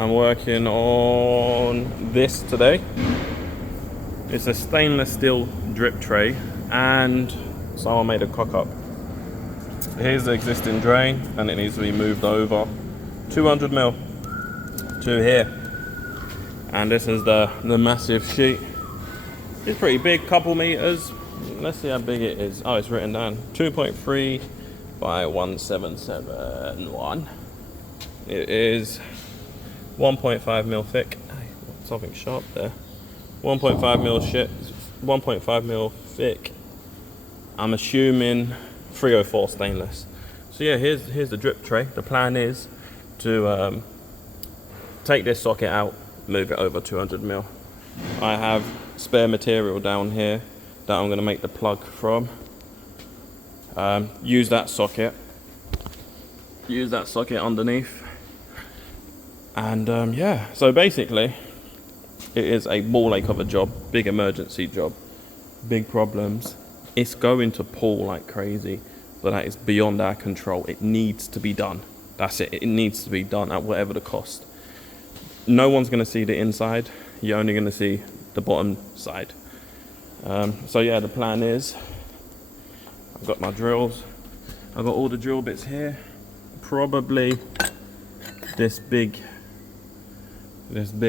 I'm working on this today. It's a stainless steel drip tray and someone made a cock up. Here's the existing drain and it needs to be moved over 200 mil to here. And this is the massive sheet. It's pretty big, couple meters. Let's see how big it is. Oh, it's written down 2.3 by 1771. It is 1.5 mil thick. Something sharp there. 1.5 mil 1.5 mil thick. I'm assuming 304 stainless. So yeah, here's the drip tray. The plan is to take this socket out, move it over 200 mil. I have spare material down here that I'm going to make the plug from. Use that socket underneath, and yeah, so basically it is a ball ache of a job, big emergency job, big problems. It's going to pull like crazy, but that is beyond our control. It needs to be done. That's it. It needs to be done at whatever the cost. No one's going to see the inside. You're only going to see the bottom side. So yeah, the plan is I've got my drills. I've got all the drill bits here. Probably this big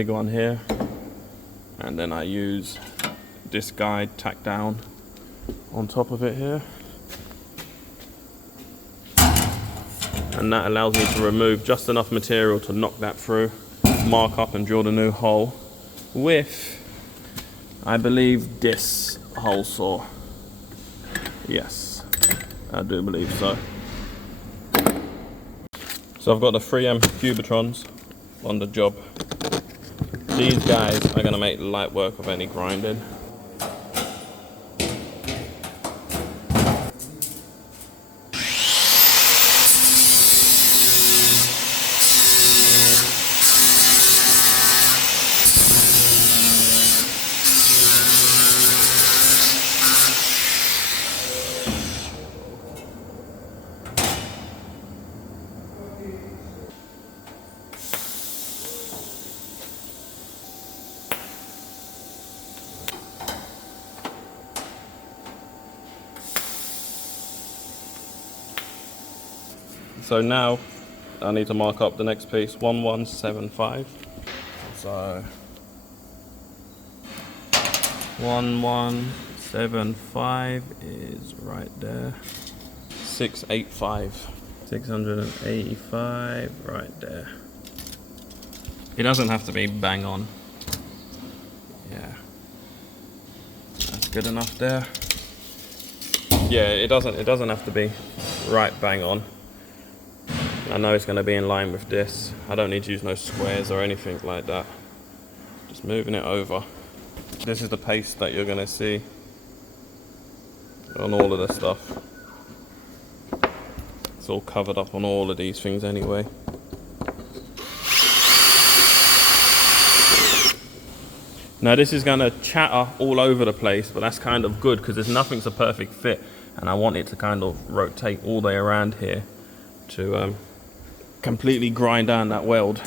one here. And then I use this guide tacked down on top of it here. And that allows me to remove just enough material to knock that through, mark up and drill the new hole with, I believe, this hole saw. Yes, I do believe so. So I've got the 3M Cubitrons on the job. These guys are going to make light work of any grinding. So now I need to mark up the next piece, 1175. So 1175 is right there. 685. 685 right there. It doesn't have to be bang on. Yeah. That's good enough there. Yeah, it doesn't have to be right bang on. I know it's going to be in line with this. I don't need to use no squares or anything like that. Just moving it over. This is the paste that you're going to see on all of this stuff. It's all covered up on all of these things anyway. Now this is going to chatter all over the place, but that's kind of good because nothing's a perfect fit, and I want it to kind of rotate all the way around here to completely grind down that weld.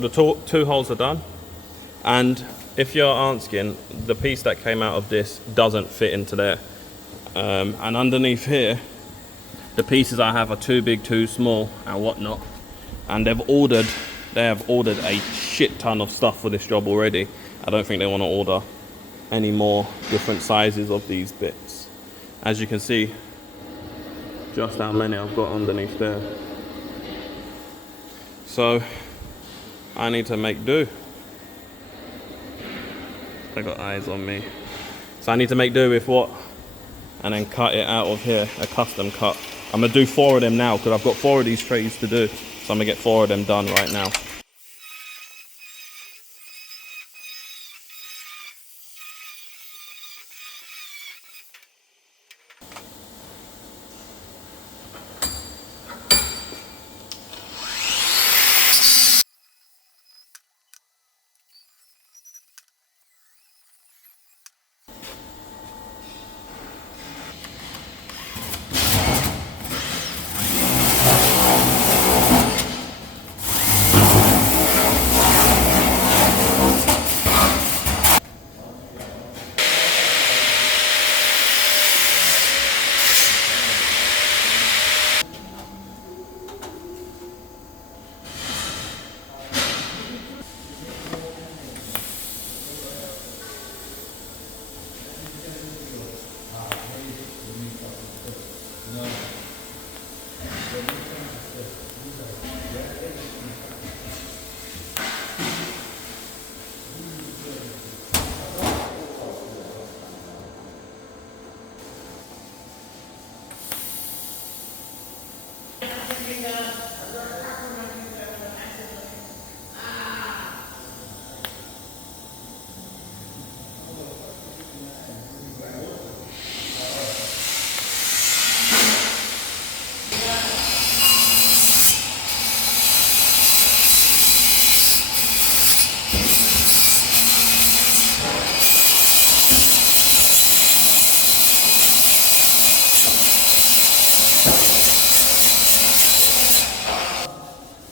So the two holes are done, and if you're asking, the piece that came out of this doesn't fit into there, and underneath here the pieces I have are too big, too small and whatnot, and they have ordered a shit ton of stuff for this job already. I don't think they want to order any more different sizes of these bits. As you can see just how many I've got underneath there. So I need to make do. They got eyes on me. So I need to make do with what? And then cut it out of here, a custom cut. I'm gonna do 4 of them now because I've got 4 of these trays to do. So I'm gonna get 4 of them done right now.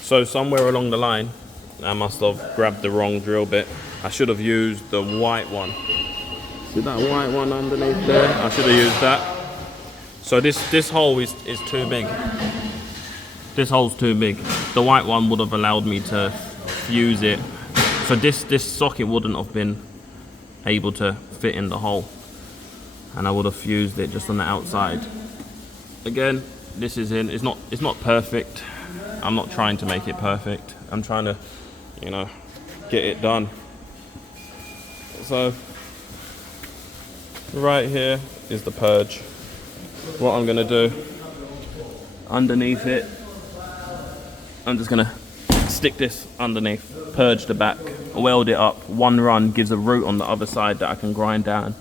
So somewhere along the line, I must have grabbed the wrong drill bit. I should have used the white one. See that white one underneath there? I should have used that. So this hole is too big. This hole's too big. The white one would have allowed me to fuse it. So this socket wouldn't have been able to fit in the hole. And I would have fused it just on the outside. Again, this is in, it's not perfect. I'm not trying to make it perfect. I'm trying to, you know, get it done. So right here is the purge. What I'm gonna do underneath it, I'm just gonna stick this underneath, purge the back, weld it up. One run gives a root on the other side that I can grind down.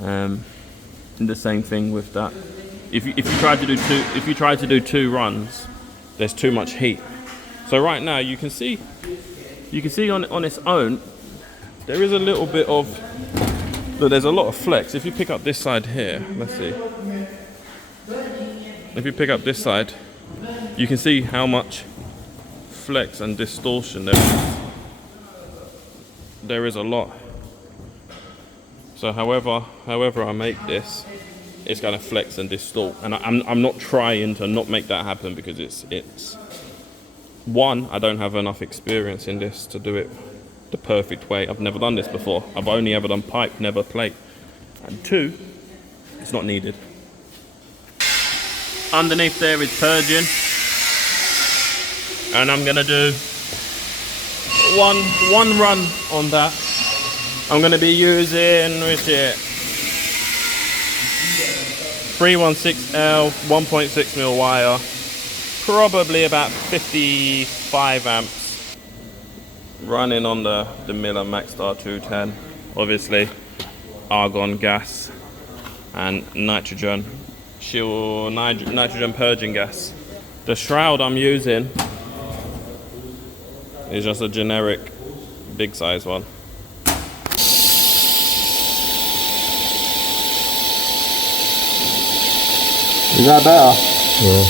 And the same thing with that. If you try to do two runs, there's too much heat. So right now you can see on its own there is a little bit of, look, there's a lot of flex. If you pick up this side here, let's see. If you pick up this side, you can see how much flex and distortion there is. There is a lot. So however I make this, it's gonna flex and distort, and I'm not trying to not make that happen because it's one, I don't have enough experience in this to do it the perfect way. I've never done this before. I've only ever done pipe, never plate. And two, it's not needed. Underneath there is purging, and I'm gonna do one run on that. I'm gonna be using, which is 316L 1.6mm wire, probably about 55 amps, running on the Miller Maxstar 210. Obviously argon gas and nitrogen purging gas. The shroud I'm using is just a generic big size one. Is that better? Yeah.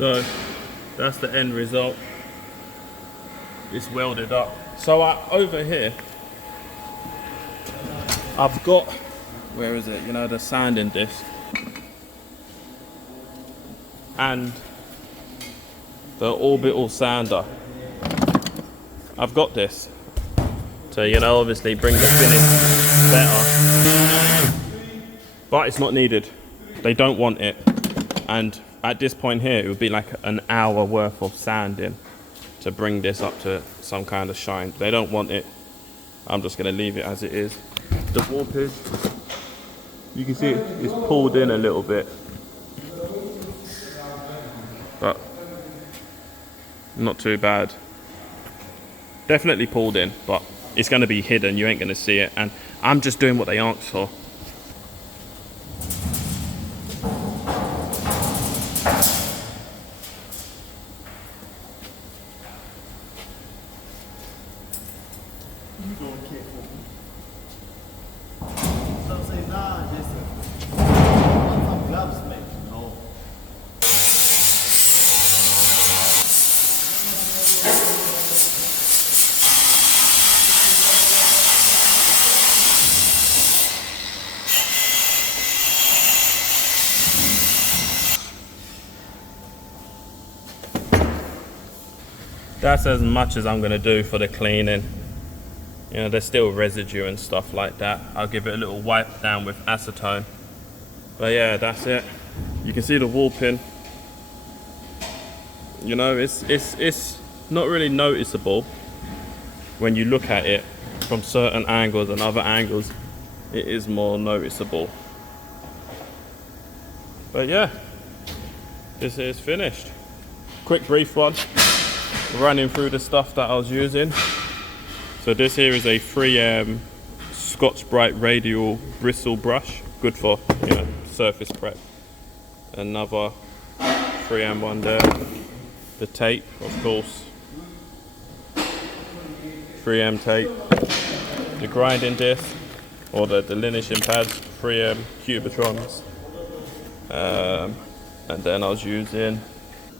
So that's the end result. It's welded up. So over here, I've got, where is it? You know, the sanding disc and the orbital sander. I've got this to, you know, obviously bring the finish better, but it's not needed. They don't want it. And at this point here, it would be like an hour worth of sanding to bring this up to some kind of shine. They don't want it. I'm just gonna leave it as it is. The warpage, you can see it's pulled in a little bit, but not too bad. Definitely pulled in, but it's gonna be hidden. You ain't gonna see it. And I'm just doing what they asked for. That's as much as I'm gonna do for the cleaning. You know, there's still residue and stuff like that. I'll give it a little wipe down with acetone. But yeah, that's it. You can see the wall pin. You know, it's not really noticeable when you look at it from certain angles, and other angles it is more noticeable. But yeah, this is finished. Quick brief one, running through the stuff that I was using. So this here is a 3M Scotch-Brite radial bristle brush, good for, you know, surface prep. Another 3M one there. The tape, of course, 3M tape. The grinding disc, or the delineation pads, 3M Cubitrons. And then I was using,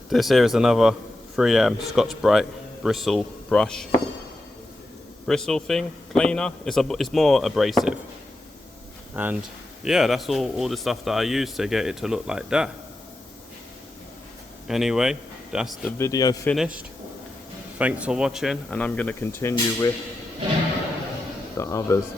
this here is another 3M Scotch-Brite bristle brush. Bristle thing, cleaner. It's more abrasive. And yeah, that's all the stuff that I used to get it to look like that. Anyway, that's the video finished. Thanks for watching, and I'm going to continue with the others.